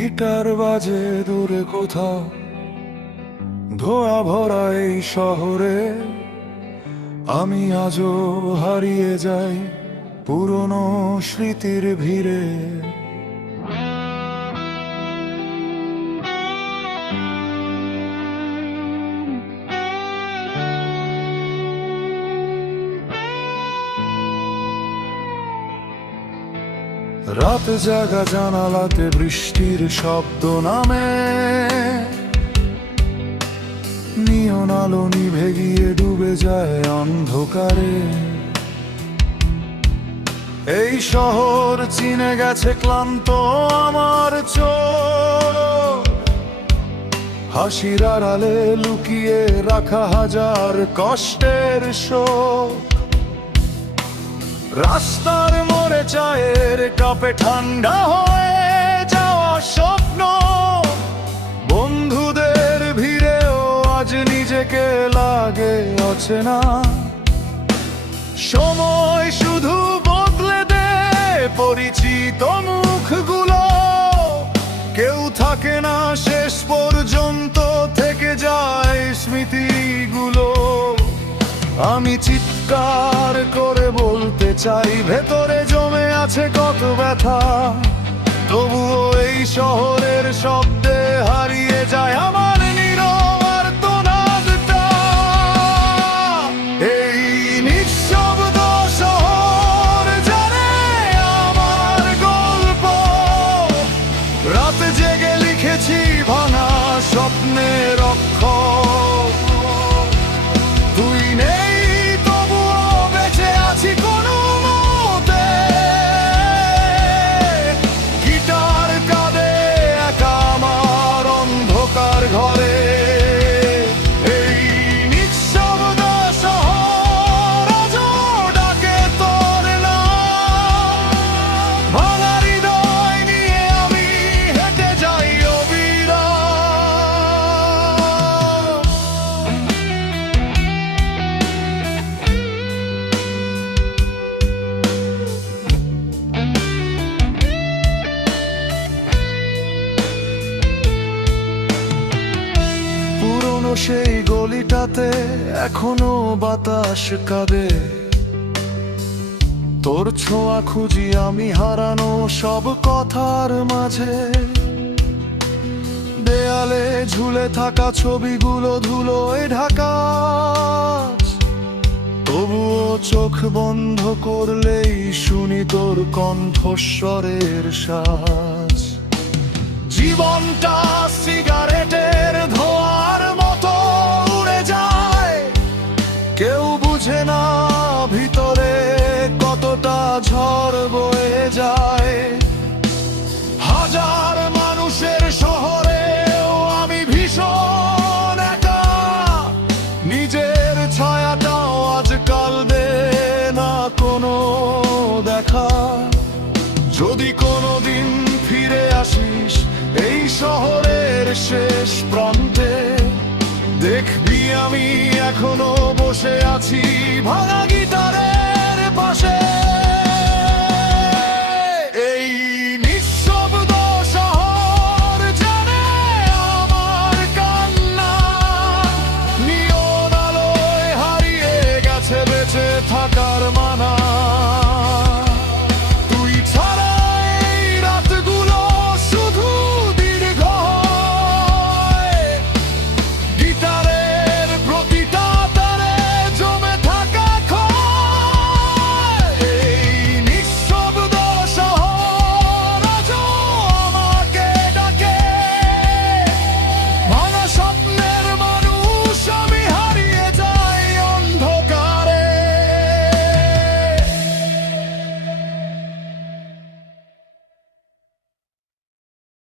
Guitar বাজে দূরে কোথাও, ধোঁয়া ভরা এই শহরে আমি আজও হারিয়ে যাই পুরনো স্মৃতির ভিড়ে। রাত জাগা জানালাতে বৃষ্টির শব্দ নামে, নিয়ন আলো নিভে গিয়ে ডুবে যায় অন্ধকারে। এই শহর চিনে গেছে ক্লান্ত আমার চোখ, হাসির আড়ালে লুকিয়ে রাখা হাজার কষ্টের শোক। রাস্তার মোড়ে চায়ের কাপে ঠান্ডা হয়ে যাওয়া স্বপ্ন, বন্ধুদের ভিড়েও আজ নিজেকে লাগে অচেনা। সময় শুধু বদলে দেয় পরিচিত মুখগুলো, কেউ থাকে না শেষ পর্যন্ত, থেকে যায় স্মৃতিগুলো। আমি চিৎকার করে বলতে চাই ভেতরে জমে আছে কত ব্যথা, তবুও এই শহরের শব্দে হারিয়ে যায় আমার নীরব আর্তনাদটা। এই নিঃশব্দ শহর জানে আমার গল্প, রাতে জেগে লিখেছি ভাঙা স্বপ্নের অক্ষর। তুই নেই ঘরে, এই নিঃশব্দ শহর আজও ডাকে তোর নাম। ভাঙা হৃদয় নিয়ে আমি হেঁটে যাই অবিরাম। সেই গলিটাতে এখনো বাতাস কাঁদে, তোর ছোঁয়া খুঁজি আমি হারানো সব কথার মাঝে। দেয়ালে ঝুলে থাকা ছবিগুলো ধুলোয় ঢাকা, তবুও চোখ বন্ধ করলেই শুনি তোর কণ্ঠস্বরের শ্বাস। জীবনটা সিগারেটের ধোঁয়ার মতো উড়ে যায়, কেউ বুঝে না ভিতরে কতটা ঝড় বয়ে যায়। হাজার মানুষের শহরেও আমি ভীষণ একা, নিজের ছায়াটাও আজকাল দেয় না কোনো দেখা। যদি কোনোদিন ফিরে আসিস এই শহরের শেষ প্রান্তে, দেখবি আমি এখনো বসে আছি ভাঙা গিটারের পাশে।